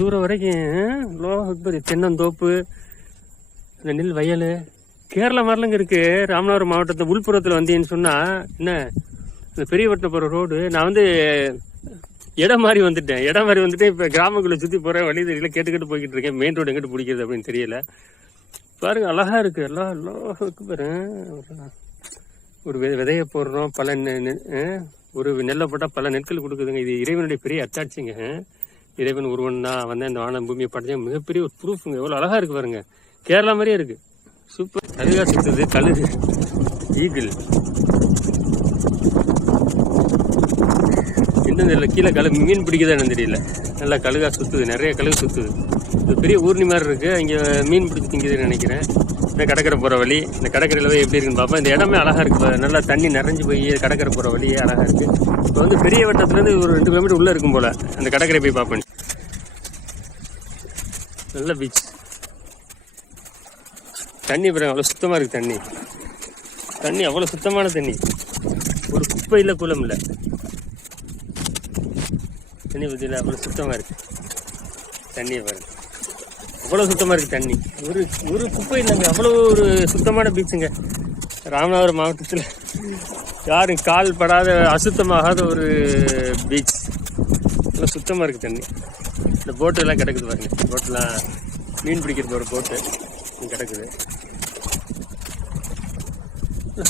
தூரம் வரைக்கும் தென்னந்தோப்பு, இந்த நெல் வயல், கேரளா மாதிரிலங்க இருக்கு. ராமநாதபுரம் மாவட்டத்தை உள்புறத்தில் வந்தீங்கன்னு சொன்னா என்ன, இந்த பெரியவட்டம் போற ரோடு. நான் வந்து இடம் மாதிரி வந்துட்டு இப்ப கிராமக்குள்ள சுத்தி போறேன். வழி தெரியல, கேட்டு போய்கிட்டு இருக்கேன். மெயின் ரோடு எங்கிட்டு பிடிக்கிறது அப்படின்னு தெரியல. பாருங்க, அழகா இருக்கு. எல்லாம் இருக்கு பாருங்க. ஒரு விதைய போடுறோம், பல ஒரு நெல்லை போட்டா பல நெற்கள் கொடுக்குதுங்க. இது இறைவனுடைய பெரிய அத்தாட்சிங்க. இறைவன் ஒருவன் தான் வந்து இந்த வானம் பூமியை படைச்ச மிகப்பெரிய ஒரு ப்ரூஃபுங்க. எவ்வளவு அழகா இருக்கு பாருங்க. கேரளா மாதிரியே இருக்கு. சூப்பர். கழுகா சுத்துது, கழுகு, ஈகிள். இன்னும் தெரியல, கீழே கழுகு மீன் பிடிக்குதான்னு தெரியல. நல்லா கழுகா சுத்துது, நிறைய கழுகு சுத்துது. இது பெரிய ஊர்னி மாதிரி இருக்கு. இங்க மீன் பிடிச்சி திங்குதுன்னு நினைக்கிறேன். இந்த கடற்கரை போற வழி, இந்த கடற்கரையில போய் எப்படி இருக்குன்னு பார்ப்போம். இந்த இடமே அழகா இருக்கு. நல்லா தண்ணி நிறைஞ்சு போய் கடற்கரை போற வழியே அழகா இருக்கு. இப்போ வந்து பெரிய வட்டத்துல இருந்து ஒரு 2 கிலோமீட்டர் உள்ள இருக்கும் போல. அந்த கடற்கரை போய் பார்ப்பேன். நல்ல பீச். தண்ணி பாருங்க, அவ்வளவு சுத்தமா இருக்கு. தண்ணி அவ்வளவு சுத்தமான தண்ணி. ஒரு குப்பை இல்ல, குளம் இல்ல. தண்ணி பத்தியில அவ்வளவு சுத்தமா இருக்கு. தண்ணியை பாருங்க, அவ்வளவு சுத்தமா இருக்கு தண்ணி. ஒரு குப்பை இல்லைங்க. அவ்வளவு ஒரு சுத்தமான பீச்சுங்க. ராமநாதபுரம் மாவட்டத்துல யாரும் கால் படாத, அசுத்தமாகாத ஒரு பீச். நல்லா சுத்தமா இருக்கு தண்ணி. இந்த போட்டு எல்லாம் கிடக்குது பாருங்க. போட்டுலாம் மீன் பிடிக்கிற போற போட்டு கிடக்குது.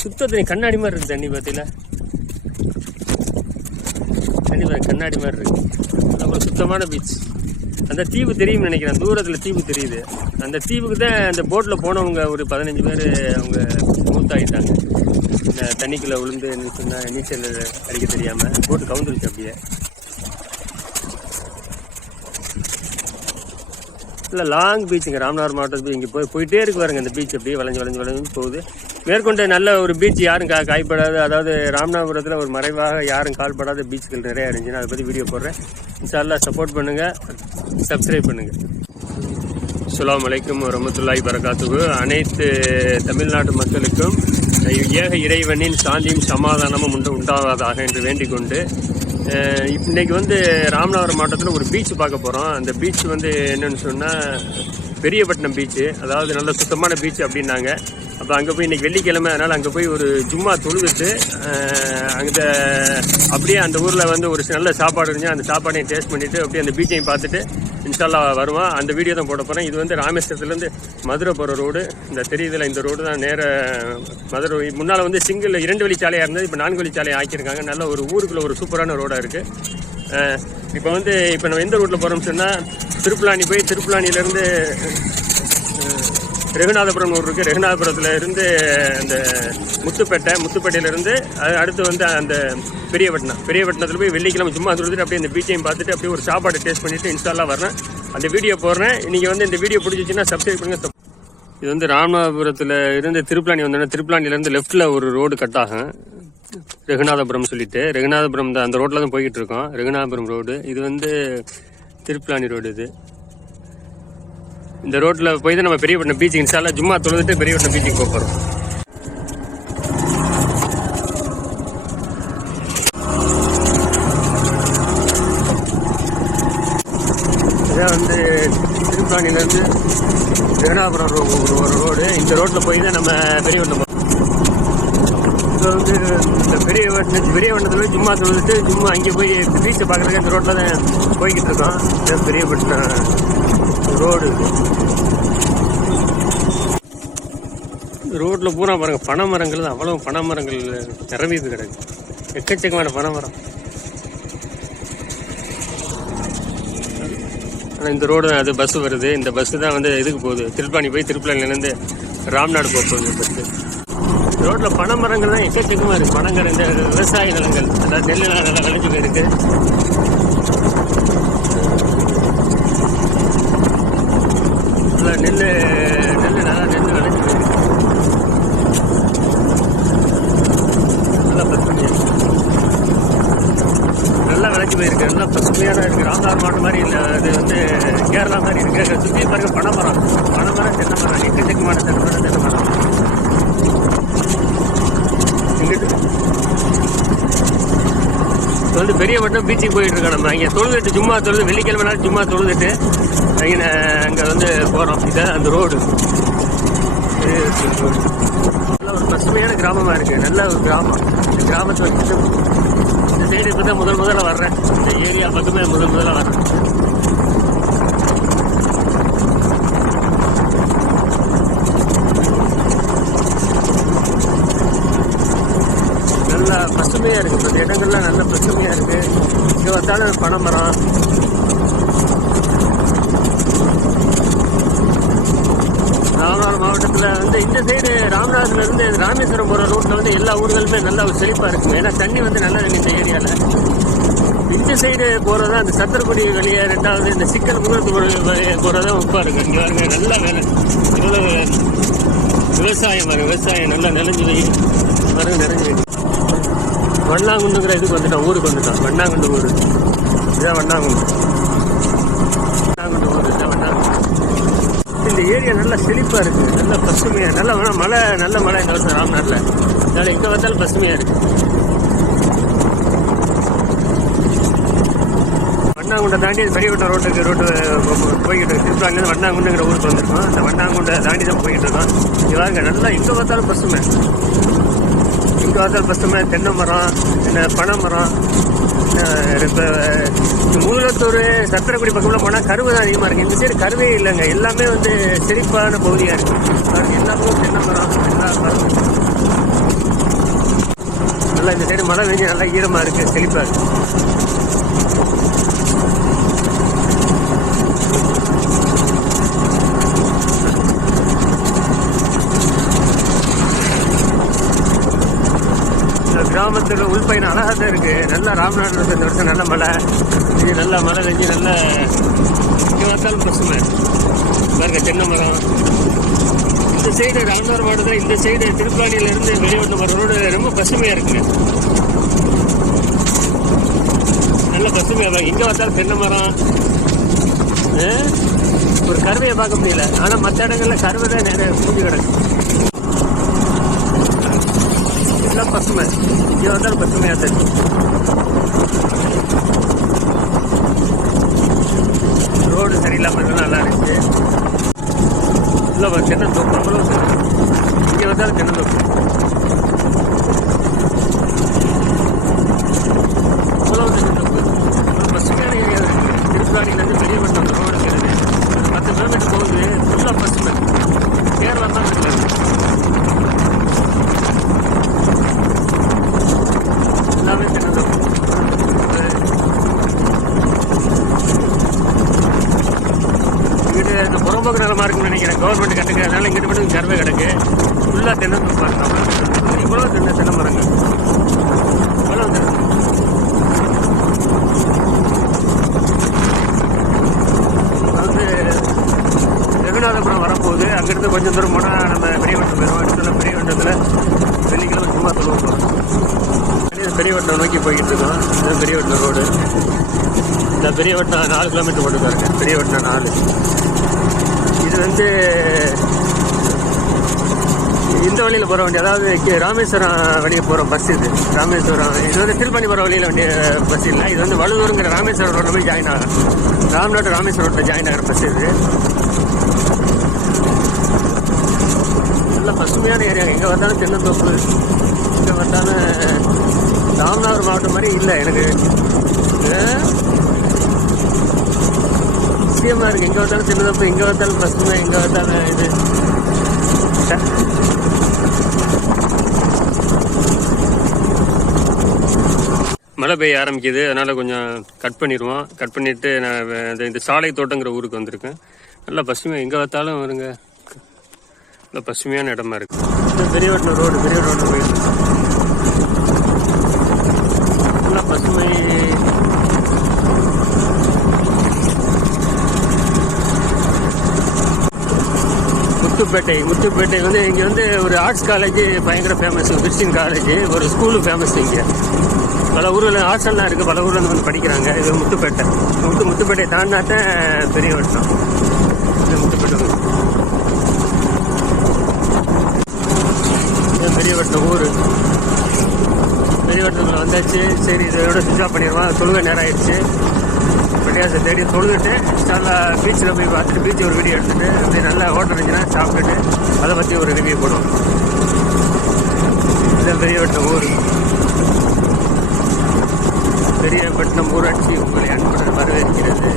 சுத்த தண்ணி, கண்ணாடி மாதிரி இருக்கு தண்ணி. பார்த்தீங்களா, தண்ணி பாருங்க, கண்ணாடி மாதிரி இருக்கு. அப்புறம் சுத்தமான பீச். அந்த தீவு தெரியும்னு நினைக்கிறேன். தூரத்துல தீவு தெரியுது. அந்த தீவுக்கு தான் அந்த போட்ல போனவங்க ஒரு 15 பேர் அவங்க மூத்தாயிட்டாங்க. இந்த தண்ணிக்குள்ள விழுந்து நீச்சல் அடிக்க தெரியாம போட்டு கவுந்துருச்சு. அப்படியே இல்லை, லாங் பீச்சுங்க. ராமநாதபுரம் மாவட்டத்துக்கு இங்கே போயிட்டே இருக்கு பாருங்க. இந்த பீச் அப்படியே வளைஞ்சு போகுது. மேற்கொண்டு நல்ல ஒரு பீச், யாரும் காய்ப்படாது. அதாவது ராமநாதபுரத்தில் ஒரு மறைவாக யாரும் கால்படாத பீச்சுகள் நிறையா இருந்துச்சுன்னா அதை பற்றி வீடியோ போடுறேன். இன்ஷா அல்லாஹ் சப்போர்ட் பண்ணுங்க, சப்ஸ்கிரைப் பண்ணுங்க. அஸ்ஸலாமு அலைக்கும் வரஹ்மத்துல்லாஹி வரகாத்துஹு. அனைத்து தமிழ்நாட்டு மக்களுக்கும் ஏக இறைவனின் சாந்தியும் சமாதானமும் உண்டாவதாக என்று வேண்டிக் கொண்டு, இன்னைக்கு வந்து ராமநாதபுரம் மாவட்டத்தில் ஒரு பீச் பார்க்க போகிறோம். அந்த பீச் வந்து என்னன்னு சொன்னால் பெரியபட்டினம் பீச்சு. அதாவது நல்ல சுத்தமான பீச் அப்படின்னாங்க. அப்போ அங்கே போய் இன்னைக்கு வெள்ளிக்கிழமை, அதனால் அங்கே போய் ஒரு ஜும்மா தொழுதுட்டு அங்கே அப்படியே அந்த ஊரில் வந்து ஒரு நல்ல சாப்பாடு இருந்துச்சு. அந்த சாப்பாடையும் டேஸ்ட் பண்ணிவிட்டு அப்படியே அந்த பீச்சையும் பார்த்துட்டு இன்ஷா அல்லாஹ் வருவான். அந்த வீடியோ தான் போட போகிறேன். இது வந்து ராமேஸ்வரத்துலேருந்து மதுரை போகிற ரோடு. இந்த தெரியுதுல, இந்த ரோடு தான் நேர மதுரை. முன்னால் வந்து சிங்கிள் 2 வழிச்சாலையாக இருந்தது, இப்போ 4 வழிச்சாலையை ஆக்கியிருக்காங்க. நல்ல ஒரு ஊருக்குள்ள ஒரு சூப்பரான ரோடாக இருக்குது. இப்போ நம்ம எந்த ரூட்டில் போகிறோம்னு சொன்னால் திருப்புலானி போய் திருப்புலானியிலேருந்து ரெகுநாதபுரம் ஊர் இருக்குது. ரெகுநாதபுரத்தில் இருந்து அந்த முத்துப்பேட்டையிலேருந்து அடுத்து வந்து அந்த பெரியபட்டினத்தில் போய் வெள்ளிக்கிழமை சும்மா வந்துட்டு அப்படியே அந்த பீச்சையும் பார்த்துட்டு அப்படியே ஒரு சாப்பாடு டேஸ்ட் பண்ணிவிட்டு இன்ஷா அல்லாஹ் வரேன். அந்த வீடியோ போடுறேன். நீங்கள் வந்து இந்த வீடியோ பிடிச்சிச்சின்னா சப்ஸ்கிரைப் பண்ணுங்கள். இது வந்து ராமநாதபுரத்தில் இருந்து திருப்புலானி வந்தோன்னா திருப்புலானிலேருந்து லெஃப்ட்டில் ஒரு ரோடு கட் ஆகும், ரெகுநாதபுரம் சொல்லிட்டு. ரெகுநாதபுரம் அந்த ரோட்டில் தான் போய்கிட்டு இருக்கோம். ரெகுநாதபுரம் ரோடு. இது வந்து திருப்புலானி ரோடு. இந்த ரோட்டில் போய் தான் நம்ம பெரியபட்டினம் பீச்சுக்கு இன்ஷா அல்லாஹ் ஜும்மா தொழுதுட்டு பெரியபட்டினம் பீச்சுக்கு போக போகிறோம். இதான் வந்து திருப்புலானிலேருந்து ரெகுநாதபுரம் ஒரு ரோடு. இந்த ரோட்டில் போய் தான் நம்ம பெரியபட்டினம் இப்போ வந்து இந்த பெரியபட்டினத்தில் ஜும்மா தொழுதுட்டு ஜும்மா அங்கே போய் பீச்சை பார்க்குறதுக்கு இந்த ரோட்டில் தான் போய்கிட்டு இருக்கோம். இதான் பெரியபட்டினம் ரோடு. ரோட்ல பூரா பாருங்க பனைமரங்கள் தான். அவ்வளவு பனைமரங்கள் நிரம்பிது கிடக்கு. எக்கச்சக்கமான பனைமரம். ஆனால் இந்த ரோடு தான், அது பஸ் வருது. இந்த பஸ் தான் வந்து இதுக்கு போகுது, திருப்பாணி போய் திருப்பலானிலேருந்து ராம்நாடு போகுது பஸ்ஸு. ரோட்ல பனைமரங்கள் தான் எக்கச்சக்கமாக இருக்குது. பனங்கரை, இந்த விவசாய நிலங்கள், அதாவது நெல் நல்லா விளைஞ்சு போயிருக்கு. நெல் நல்லா நெல் விளைஞ்சு போயிருக்கு. நல்லா பசுமையாக நல்லா விளைஞ்சு போயிருக்கு. நல்லா பசுமையாக தான் இருக்குது. ராமநாதபுரம் மாவட்டம் மாதிரி இல்லை, அது வந்து கேரளா மாதிரி இருக்கு. சுற்றி பாருங்க பனைமரம், தென்னை மரம், எக்கச்சக்கமான தென்னை மரம். இங்கிட்டு வந்து பெரிய மட்டும் பீச்சுக்கு போயிட்டு இருக்கோம். நம்ம இங்கே தொழுதுட்டு சும்மா தொழுது வெள்ளிக்கிழமை நாள் சும்மா தொழுதுட்டு அங்கே வந்து போகிறோம். இதான் அந்த ரோடு. நல்ல ஒரு பசுமையான கிராமமாக இருக்குது. நல்ல ஒரு கிராமம். இந்த கிராமத்தை வச்சுட்டு இந்த சைடு இப்போ தான் முதல்ல வர்றேன். இந்த ஏரியா பக்கமே முதல்ல வர்றேன். நல்லா பசுமையாக இருக்குது. இந்த இடங்கள்லாம் நல்ல பசுமையாக இருக்குது. இங்கே வந்தாலும் பனைமரம். ராமநாதபுரம் மாவட்டத்தில் வந்து இந்த சைடு ராமநாதத்துலேருந்து ராமேஸ்வரம் போகிற ரூட்டில் வந்து எல்லா ஊர்களுமே நல்லா ஒரு செழிப்பாக இருக்குது. ஏன்னா தண்ணி வந்து நல்லா தண்ணி இந்த ஏரியாவில். இந்த சைடு போகிறதா அந்த சத்திரக்குடி வழியை, ரெண்டாவது இந்த சிக்கல் முகத்து போகிறதா உப்பாக இருக்குது. இங்கே பாருங்க நல்லா வேலை, எவ்வளோ விவசாயம் பாருங்க. விவசாயம் நல்லா நினைஞ்சு வை பாருங்க, நிறைஞ்சு வை. வண்ணாங்குண்டுங்கிற இதுக்கு வந்துட்டோம், ஊருக்கு வந்துட்டோம். வண்ணாங்குண்டு ஊர் இதுதான் வண்ணாங்குண்டு. வண்ணாங்குண்டு ஊர் இதுதான் வண்ணாங்குண்டு. இந்த ஏரியா நல்லா செழிப்பாக இருக்குது. நல்லா பசுமையாக, நல்ல மழை, நல்ல மழை இந்த வருஷம் ராம்நாட்டில். அதனால் எங்கே பார்த்தாலும் பசுமையாக இருக்குது. வண்ணாங்குண்டை தாண்டி பெரியவட்ட ரோட்டுக்கு போய்கிட்டு இருக்கு. திருப்பி வண்ணாங்குண்டுங்கிற ஊருக்கு வந்திருக்கோம். அந்த வண்ணாங்குண்டை தாண்டி தான் போய்கிட்டு இருக்கோம். இவாங்க நல்லா எங்கே பார்த்தாலும் பசுமை. எங்கே பார்த்தாலும் பசுமை. தென்னை மரம், பனை மரம். இப்போ மூலத்தூர் சத்திரக்குடி பக்கம்ல போனால் கருவை தான் அதிகமாக இருக்குது. இந்த சைடு கருவே இல்லைங்க. எல்லாமே வந்து செழிப்பான பகுதியாக இருக்குது. எல்லாமே தென்னை மரம், எல்லா மரம். நல்லா இந்த சைடு மழை பெஞ்சு நல்லா ஈரமாக இருக்குது, செழிப்பாக இருக்குது. கிராமத்தில் உள்பயணம் அழகாக தான் இருக்குது. நல்லா ராமநாட்டில் இந்த வருஷம் நல்ல மழை. இது நல்லா மழை பெஞ்சு நல்ல இங்கே பார்த்தாலும் பசுமை பாருங்க. தென்னை மரம். இந்த சைடு ராமநாதபுரம் மாவட்டத்தில் இந்த சைடு திருப்பாணியிலேருந்து வெளிவட்டம் போகிற ரோடு ரொம்ப பசுமையாக இருக்குங்க. நல்ல பசுமையாக இங்கே பார்த்தாலும் தென்னை மரம். ஒரு கருவையை பார்க்க முடியல. ஆனால் மற்ற இடங்களில் கருவை தான் நிறைய பூஜை கிடக்கு. எல்லாம் பசுமை. இங்கே வந்தாலும் பசுமையாக தெரியும். ரோடு சரியில்லாமல் இருந்தாலும் நல்லா இருந்துச்சு. இல்லை தென்னந்தோப்பு அவ்வளோ சரி. இங்கே வந்தாலும் தென்னந்தோப்பு அவ்வளோ தென்னந்தோப்பு. பசுமையான ஏரியா இருக்குது. திருப்பாணிலேருந்து பெரியவட்டம் ரோடு இருக்குது. 10 கிலோமீட்டர் போகுது. ஃபுல்லாக பசுமை. கேரளா தான் இருக்குது. எல்லாமே தென்னந்தோப்பு. இங்கிட்டு இந்த புறம்போக்கு நிலமா இருக்குன்னு நினைக்கிறேன். கவர்மெண்ட் கட்டுக்கிறதுனால இங்கிட்டு மட்டும் கருவே கிடக்கு. ஃபுல்லாக தென்னந்தோப்பு பாருங்க. இவ்வளோ தென்னை மரங்கள். இவ்வளோ வந்து ரகுநாதபுரம் வரப்போகுது. அங்கிருந்து கொஞ்சம் தூரம் போனால் நம்ம பெரியவட்டம் போயிடுவோம். பெரியவட்டத்தில் வெள்ளிக்கிழமை சும்மா சொல்லுவோம். பெரியவட்டம் நோக்கி போய்கிட்டு இருக்கோம். இதுதான் பெரியவட்டம் ரோடு. இந்த பெரியவட்டம் 4 கிலோமீட்டர் போட்டுருக்காங்க. பெரியவட்டம் 4. இது வந்து இந்த வழியில் போகிற வண்டி, அதாவது ராமேஸ்வரம் வழியை போகிற பஸ் இது. ராமேஸ்வரம் இது வந்து திருப்பணி போகிற வழியில் வண்டி பஸ் இல்லை. இது வந்து வழுதூருங்கிற ராமேஸ்வரம் ரோட்டில் போய் ஜாயின் ஆகும். ராம்நாடு ராமேஸ்வரம் ரோட்டில் ஜாயின் ஆகிற பஸ் இது. நல்ல பசுமையான ஏரியா. எங்கே வந்தாலும் தென்னந்தோப்பு. எங்கே வந்தாலும் ராமநாதபுரம் மாவட்டம் மாதிரி இல்லை எனக்கு. விஷயமா இருக்குது. எங்கே வந்தாலும் தென்னந்தோப்பு, எங்கே வந்தாலும் பசுமை, எங்கே வந்தாலும் இது. மழை பெய்ய ஆரம்பிக்குது. அதனால் கொஞ்சம் கட் பண்ணிடுவோம். கட் பண்ணிவிட்டு நான் இந்த சாலை தோட்டங்கிற ஊருக்கு வந்திருக்கேன். நல்லா பசுமை. எங்கே பார்த்தாலும் வருங்க. நல்லா பசுமையான இடமா இருக்குது. பெரியவட்டம் ரோடு. பெரியவட்டம் போயிடுது. நல்லா பசுமை. முத்துப்பேட்டை வந்து இங்கே வந்து ஒரு ஆர்ட்ஸ் காலேஜ் பயங்கர ஃபேமஸ். கிறிஸ்டின் காலேஜ், ஒரு ஸ்கூலு ஃபேமஸ். இங்கே பல ஊரில் ஹாஸ்டல்லாம் இருக்குது. பல ஊரில் வந்து படிக்கிறாங்க. இது முத்துப்பேட்டை. முத்துப்பேட்டை தாண்டாத்தான் பெரியவட்டம். இது முத்துப்பேட்டை பெரியவட்டம் ஊர். பெரியவட்டத்தில் வந்தாச்சு. சரி இதோட சுவிட்ச் ஆஃப் பண்ணிடுவோம், தொழுகை நேரம் ஆயிடுச்சு. பட்டியாசை தேடி தொழுதுட்டு இன்ஸ்டாலில் பீச்சில் போய் பார்த்துட்டு பீச் ஒரு வீடியோ எடுத்துகிட்டு அப்படியே நல்லா ஹோட்டல் இருந்துச்சுன்னா சாப்பிட்டுட்டு அதை பற்றி ஒரு ரிவ்யூ போடுவோம். இதுதான் பெரியவட்டம் ஊர். பெரியபட்டினம் ஊராட்சி உங்களை அன்புடன் வரவேற்கிறது.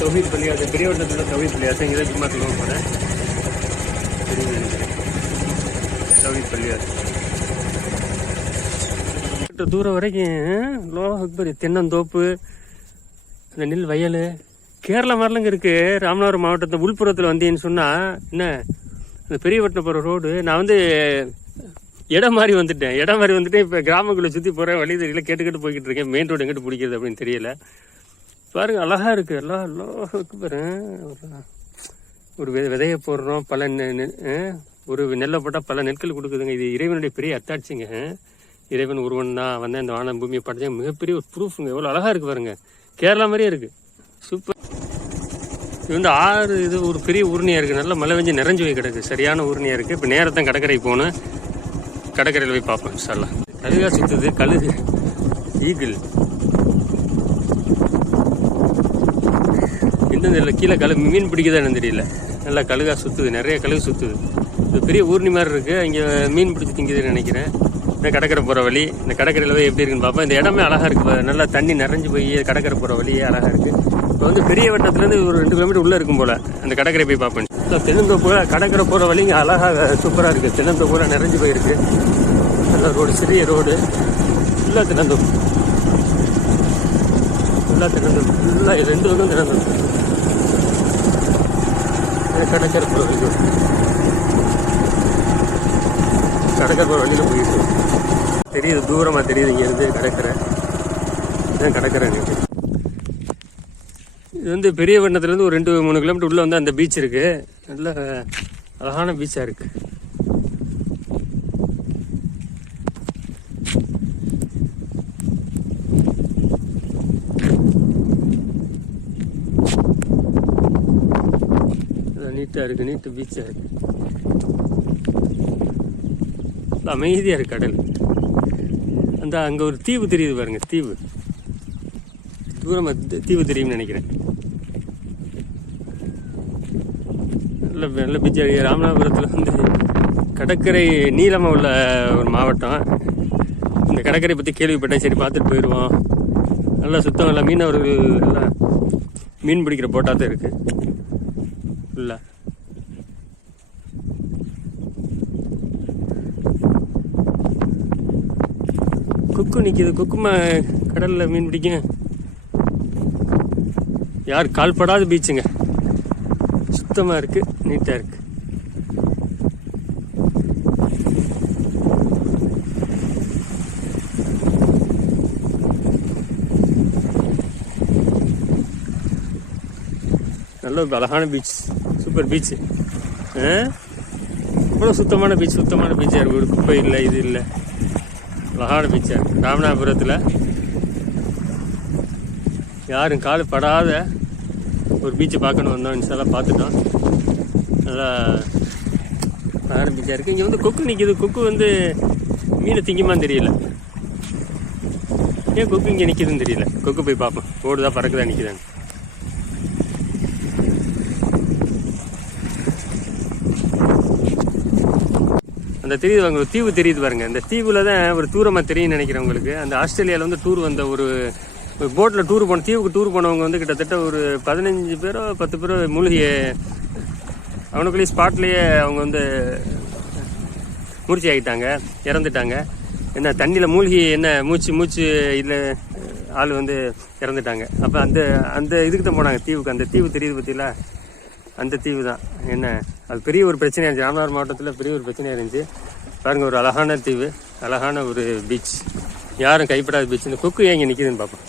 தௌஹீத் பள்ளியாசை, பெரியவட்டத்தில் தௌஹீத் பள்ளியாசை. இங்கே தான் சும்மா சொல்லுவோம் போனேன். தௌஹீத் பள்ளியாசை தூரம் வரைக்கும் தென்னந்தோப்பு, இந்த நெல் வயல், கேரளா மாதிரிலங்க இருக்கு. ராமநாதபுரம் மாவட்டத்தில் உள்புறத்தில் வந்தீங்கன்னு சொன்னா என்ன இந்த பெரியவட்டம் போகிற ரோடு. நான் இடம் மாதிரி வந்துட்டேன். இப்போ கிராமக்குள்ளே சுற்றி போகிறேன், வழி தெரியல, கேட்டுக்கிட்டு போய்கிட்டு இருக்கேன். மெயின் ரோடு எங்கிட்டு பிடிக்கிறது அப்படின்னு தெரியல. பாருங்க அழகா இருக்கு, எல்லாம் பாரு. ஒரு விதையை போடுறோம், பல ஒரு நெல்லை போட்டால் பல நெற்கள் கொடுக்குதுங்க. இது இறைவனுடைய பெரிய அத்தாட்சிங்க. இறைவன் ஒருவன் தான் வந்து இந்த வானம் பூமியை படைச்சா மிகப்பெரிய ஒரு ப்ரூஃபுங்க. எவ்வளோ அழகா இருக்கு பாருங்க, கேரளா மாதிரியே இருக்கு, சூப்பர். இது ஆறு, இது ஒரு பெரிய ஊர்னியா இருக்கு, நல்லா மழை வெஞ்சு நிறைஞ்சு போய் கிடக்கு, சரியான ஊர்னியா இருக்கு. இப்போ நேரத்தான் கடற்கரைக்கு போகணும், கடற்கரையில் போய் பார்ப்போம் இன்ஷால்லா. கழுகா சுத்துது, கழுகு, ஈகிள் இன்னும் தெரியல. கீழே மீன் பிடிக்குதான்னு தெரியல. நல்லா கழுகா சுத்துது, நிறைய கழுகு சுத்துது. இது பெரிய ஊர்னி மாதிரி இருக்கு. இங்கே மீன் பிடிச்சி திங்குதுன்னு நினைக்கிறேன். இந்த கடற்கரை போகிற வழி, இந்த கடற்கரையில் போய் எப்படி இருக்குன்னு பார்ப்போம். இந்த இடமே அழகா இருக்கு, நல்லா தண்ணி நிறைஞ்சு போய் கடற்கரை போகிற வழியே அழகா இருக்கு. இப்போ பெரியவட்டத்துலேருந்து ஒரு 2 கிலோமீட்டர் உள்ளே இருக்கும் போல. அந்த கடற்கரை போய் பார்ப்பேன். தென்னந்தோப்பு கடற்கரை போகிற வழி இங்கே அழகாக சூப்பராக இருக்குது. தென்னந்தோப்பு நிறைஞ்சு போயிருக்கு. நல்ல ரோடு, சிறிய ரோடு, ஃபுல்லாக தென்னந்தோப்பு, ஃபுல்லாக 2 பக்கம் தென்னந்தோப்பு. கடற்கரை போகிற வழி, கடற்கரை போகிற வழியில் போயிட்டு தெரியுது, தூரமாக தெரியுது. இங்கே இருந்து கடற்கரை, இதுதான் கடற்கரை. இது பெரியவட்டத்துலேருந்து ஒரு 2-3 கிலோமீட்டர் உள்ளே அந்த பீச் இருக்கு. நல்ல அழகான பீச்சாக இருக்கு. நீட்டாக இருக்கு, நீட்டு பீச்சாக இருக்கு, அமைதியாக இருக்கு கடல். அங்கே ஒரு தீவு தெரியுது பாருங்க, தீவு தூரமாக தீவு தெரியும்னு நினைக்கிறேன். நல்ல பீச். ராமநாதபுரத்தில் கடற்கரை நீளமாக உள்ள ஒரு மாவட்டம். இந்த கடற்கரை பற்றி கேள்விப்பட்டேன், சரி பார்த்துட்டு போயிடுவோம். நல்லா சுத்தம், நல்லா மீனவர்கள் எல்லாம் மீன் பிடிக்கிற போட்டாக தான் இருக்குது ஃபுல்லாக. கொக்கு நிற்கிது, கொக்குமா கடலில் மீன் பிடிக்கும். யார் கால்படாத பீச்சுங்க, சுத்தமாக இருக்குது, நீட்டாக இருக்குது. நல்ல ஒரு அழகான பீச், சூப்பர் பீச்சு. இவ்வளோ சுத்தமான பீச்சாக இருக்குது. ஒரு குப்பை இல்லை, இது இல்லை, அழகான பீச்சாக இருக்குது. ராமநாதபுரத்தில் யாரும் கால் படாத ஒரு பீச்சை பார்க்கணும் வந்தோம். இன்ஷால்லாம் பார்த்துட்டோம். நல்லா அழகான பீச்சாக இருக்குது. இங்கே கொக்கு நிற்கிது. கொக்கு மீனை திங்குமான்னு தெரியல. ஏன் கொக்கு இங்கே நிற்கிதுன்னு தெரியல. கொக்கு போய் பார்ப்போம், ஓடுதா பறக்குதா நிற்கிதான்னு. அந்த தெரியுது வாங்க, ஒரு தீவு தெரியுது பாருங்க. இந்த தீவுல தான் ஒரு தூரமாக தெரியும்னு நினைக்கிறேன் உங்களுக்கு. அந்த ஆஸ்திரேலியாவில் டூர் வந்த ஒரு போட்டில் டூர் போன, தீவுக்கு டூர் போனவங்க கிட்டத்தட்ட ஒரு 15 பேரோ 10 பேரோ மூழ்கி அவனுக்குள்ளேயே ஸ்பாட்லேயே அவங்க மூர்ச்சி ஆகிட்டாங்க, இறந்துட்டாங்க. என்ன தண்ணியில் மூழ்கி மூச்சு இல்லை ஆள் இறந்துட்டாங்க. அப்போ அந்த இதுக்கு தான் போனாங்க தீவுக்கு. அந்த தீவு தெரியுது பற்றியில, அந்த தீவு தான். அது பெரிய ஒரு பிரச்சனையாக இருந்துச்சு. ராமநாதபுரம் மாவட்டத்தில் பெரிய ஒரு பிரச்சனையாக இருந்துச்சு பாருங்க. ஒரு அழகான தீவு, அழகான ஒரு பீச், யாரும் கைப்படாத பீச். இந்த கொக்கு ஏன் இங்கே நிற்கிதுன்னு பார்ப்போம்.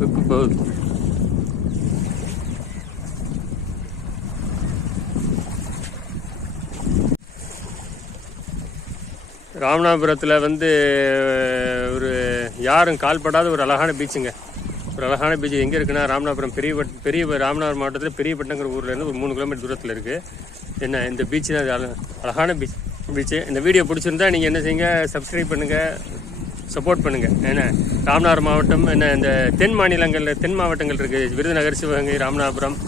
கொக்கு போகுது. ராமநாதபுரத்தில் வந்து ஒரு யாரும் கால்படாத ஒரு அழகான பீச்சுங்க. ஒரு அழகான பீச் எங்கே இருக்குன்னா, ராமநாதபுரம் பெரிய ராமநாதபுரம் மாவட்டத்தில் பெரியப்பட்டங்கிற ஊர்லேருந்து ஒரு 3 கிலோமீட்டர் தூரத்தில் இருக்குது. என்ன இந்த பீச்சு தான் அழகான பீச்சு. இந்த வீடியோ பிடிச்சிருந்தா நீங்கள் என்ன செய்யுங்க, சப்ஸ்கிரைப் பண்ணுங்கள், சப்போர்ட் பண்ணுங்கள். ஏன்னா ராமநாதபுரம் மாவட்டம் என்ன இந்த தென் மாவட்டங்கள் இருக்குது, விருதுநகர், சிவகங்கை, ராமநாதபுரம்,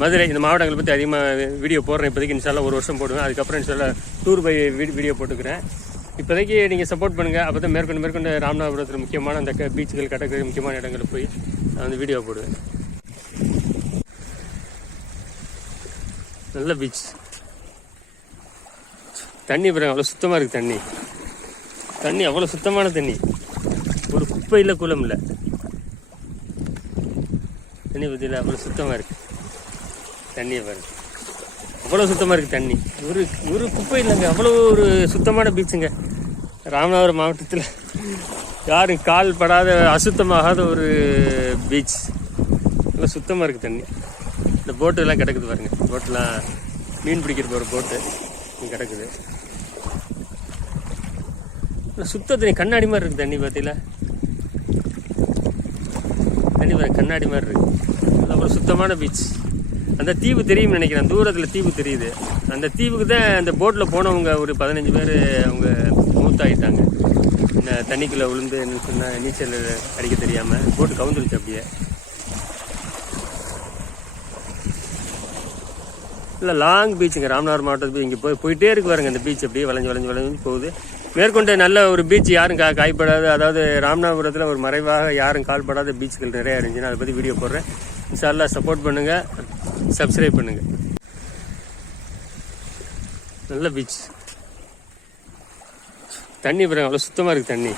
மதுரை, இந்த மாவட்டங்களை பற்றி அதிகமாக வீடியோ போடுறேன். இப்போதைக்கு இன்ஷால்லா 1 வருஷம் போடுவேன். அதுக்கப்புறம் இன்ஷால்லா டூர் பை வீடியோ போட்டுக்கிறேன். இப்போதைக்கு நீங்கள் சப்போர்ட் பண்ணுங்கள். அப்போ தான் மேற்கொண்டு ராமநாதபுரத்தில் முக்கியமான அந்த பீச்சுகள், கடற்கரை, முக்கியமான இடங்களுக்கு போய் நான் வந்து வீடியோ போடுவேன். நல்ல பீச். தண்ணி பாருங்க, அவ்வளோ சுத்தமாக இருக்குது. தண்ணி அவ்வளோ சுத்தமான தண்ணி. ஒரு குப்பை இல்லை, குளம் இல்லை. தண்ணி பற்றியில் அவ்வளோ சுத்தமாக இருக்குது. தண்ணியை பாருங்க, அவ்வளோ சுத்தமாக இருக்குது தண்ணி. ஒரு குப்பை இல்லைங்க, அவ்வளோ ஒரு சுத்தமான பீச்சுங்க. ராமநாதபுரம் மாவட்டத்தில் யாரும் கால் படாத, அசுத்தமாகாத ஒரு பீச். நல்லா சுத்தமாக இருக்குது தண்ணி. இந்த போட்டுலாம் கிடக்குது பாருங்க, போட்டெலாம் மீன் பிடிக்கிற போகிற போட்டு கிடக்குது. சுத்த தண்ணி, கண்ணாடி மாதிரி இருக்குது தண்ணி. பார்த்தீங்களா, தண்ணி பாருங்க, கண்ணாடி மாதிரி இருக்குது. அவ்வளோ சுத்தமான பீச். அந்த தீவு தெரியும்னு நினைக்கிறேன், தூரத்தில் தீவு தெரியுது. அந்த தீவுக்கு தான் அந்த போட்டில் போனவங்க ஒரு 15 பேர் அவங்க மூத்தாயிட்டாங்க. இந்த தண்ணிக்குள்ளே விழுந்து என்ன சொன்னால் நீச்சல் அடிக்க தெரியாமல் போட்டு கவுந்துருச்சு அப்படியே. இல்லை லாங் பீச்சுங்க, ராமநாதபுரம் மாவட்டத்துக்கு இங்கே போயிட்டே இருக்கு பாருங்க. இந்த பீச் அப்படியே வளைஞ்சு போகுது. மேற்கொண்டு நல்ல ஒரு பீச் யாரும் காய்ப்படாது, அதாவது ராமநாதபுரத்தில் ஒரு மறைவாக யாரும் கால்படாத பீச்சுகள் நிறையா இருந்துச்சுன்னா அதை பற்றி வீடியோ போடுறேன். இன்ஷால்லா சப்போர்ட் பண்ணுங்கள், சப்ஸ்கிரைப் பண்ணுங்கள். நல்ல பீச். தண்ணி பாருங்க, அவ்வளோ சுத்தமாக இருக்குது.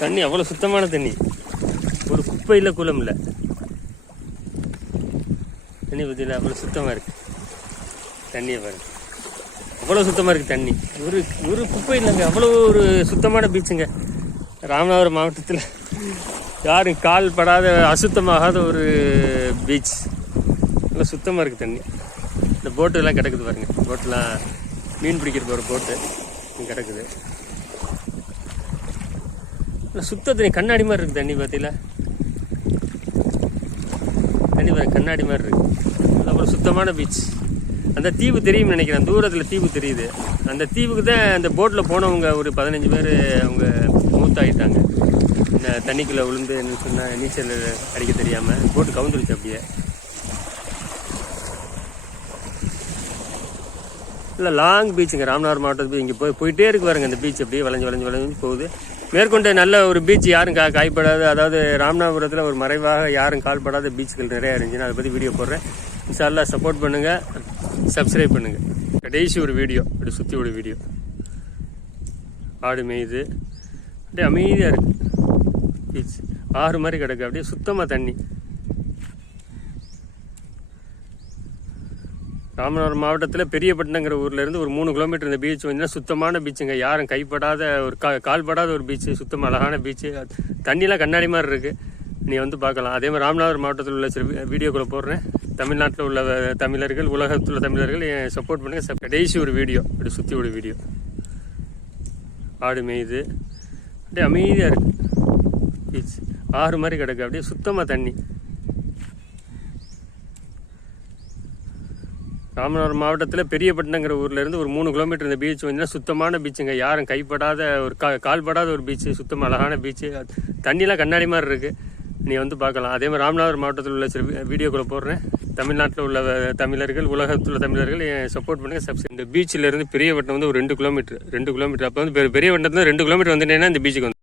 தண்ணி அவ்வளோ சுத்தமான தண்ணி. ஒரு குப்பை இல்லை, குளம் இல்லை. தண்ணி பற்றியில் அவ்வளோ சுத்தமாக இருக்குது. தண்ணியை பாருங்க, அவ்வளோ சுத்தமாக இருக்குது தண்ணி. ஒரு குப்பை இல்லைங்க, அவ்வளோ ஒரு சுத்தமான பீச்சுங்க. ராமநாதபுரம் மாவட்டத்தில் யாரும் கால் படாத, அசுத்தமாகாத ஒரு பீச். நல்லா சுத்தமாக இருக்குது தண்ணி. இந்த போட்டுலாம் கிடக்குது பாருங்க, போட்டெலாம் மீன் பிடிக்கிற போகிற போட்டு கிடக்குது. நல்லா சுத்த தண்ணி, கண்ணாடி மாதிரி இருக்குது தண்ணி. பார்த்தீங்களா, தண்ணி பாருங்க, கண்ணாடி மாதிரி இருக்குது. அவ்வளோ சுத்தமான பீச். அந்த தீவு தெரியும்னு நினைக்கிறேன், தூரத்தில் தீவு தெரியுது. அந்த தீவுக்கு தான் அந்த போட்டில் போனவங்க ஒரு 15 பேர் அவங்க மூத்தாயிட்டாங்க. இந்த தண்ணிக்குள்ளே விழுந்து என்ன சொன்னால் நீச்சல் அடிக்க தெரியாமல் போட்டு கவுந்துருச்சு அப்படியே. இல்லை லாங் பீச்சுங்க, ராமநாதபுரம் மாவட்டத்துக்கு இங்கே போயிட்டே இருக்கு பாருங்க. இந்த பீச் அப்படியே வளைஞ்சு போகுது. மேற்கொண்டு நல்ல ஒரு பீச் யாரும் காய்ப்படாது, அதாவது ராமநாதபுரத்தில் ஒரு மறைவாக யாரும் கால்படாத பீச்சுகள் நிறையா இருந்துச்சுன்னா அதை பற்றி வீடியோ போடுறேன். இன்ஷால்லா சப்போர்ட் பண்ணுங்கள், சப்ஸ்கிரைப் பண்ணுங்கள். கடைசி ஒரு வீடியோ, அப்படி சுற்றி ஒரு வீடியோ. ஆடு மேயுது, அப்படியே அமைதியாக இருக்குது பீச். ஆறு மாதிரி கிடக்கு, அப்படியே சுத்தமாக தண்ணி. ராமநாதபுரம் மாவட்டத்தில் பெரியப்பட்டினங்கிற ஊர்லேருந்து ஒரு 3 கிலோமீட்டர் இந்த பீச் வந்து சுத்தமான பீச்சுங்க. யாரும் கைப்படாத, ஒரு கால்படாத ஒரு பீச்சு. சுத்தமாக அழகான பீச்சு. தண்ணிலாம் கண்ணாடி மாதிரி இருக்குது. நீ வந்து பார்க்கலாம். அதே மாதிரி ராமநாதபுரம் மாவட்டத்தில் உள்ள சில வீடியோக்களை போடுறேன். தமிழ்நாட்டில் உள்ள தமிழர்கள், உலகத்தில் உள்ள தமிழர்கள் சப்போர்ட் பண்ணுங்கள். கடைசி ஒரு வீடியோ, அப்படி சுற்றி ஒரு வீடியோ. ஆடு மேயுது, அப்படியே அமைதியாக இருக்குது பீச். ஆறு மாதிரி கிடக்கு, அப்படியே சுத்தமாக தண்ணி. ராமநாதபுரம் மாவட்டத்தில் பெரியப்பட்டினங்கிற ஊர்லேருந்து ஒரு 3 கிலோமீட்டர் இந்த பீச் வந்து சுத்தமான பீச்சுங்க. யாரும் கைப்படாத, ஒரு கால்படாத ஒரு பீச்சு. சுத்தமாக அழகான பீச்சு. தண்ணிலாம் கண்ணாடி மாதிரி இருக்குது. நீ வந்து பார்க்கலாம். அதே மாதிரி ராமநாதபுரம் மாவட்டத்தில் உள்ள சில வீடியோக்களை போடுறேன். தமிழ்நாட்டில் உள்ள தமிழர்கள், உலகத்தில் உள்ள தமிழர்கள் சப்போர்ட் பண்ணுங்கள். இந்த பீச்சில் இருந்து பெரியப்பட்டினம் வந்து ஒரு 2 கிலோமீட்டர். அப்போ வந்து பெரியப்பட்டினத்தில் 2 கிலோமீட்டர் வந்துட்டேன்னா இந்த பீச்சுக்கு வந்து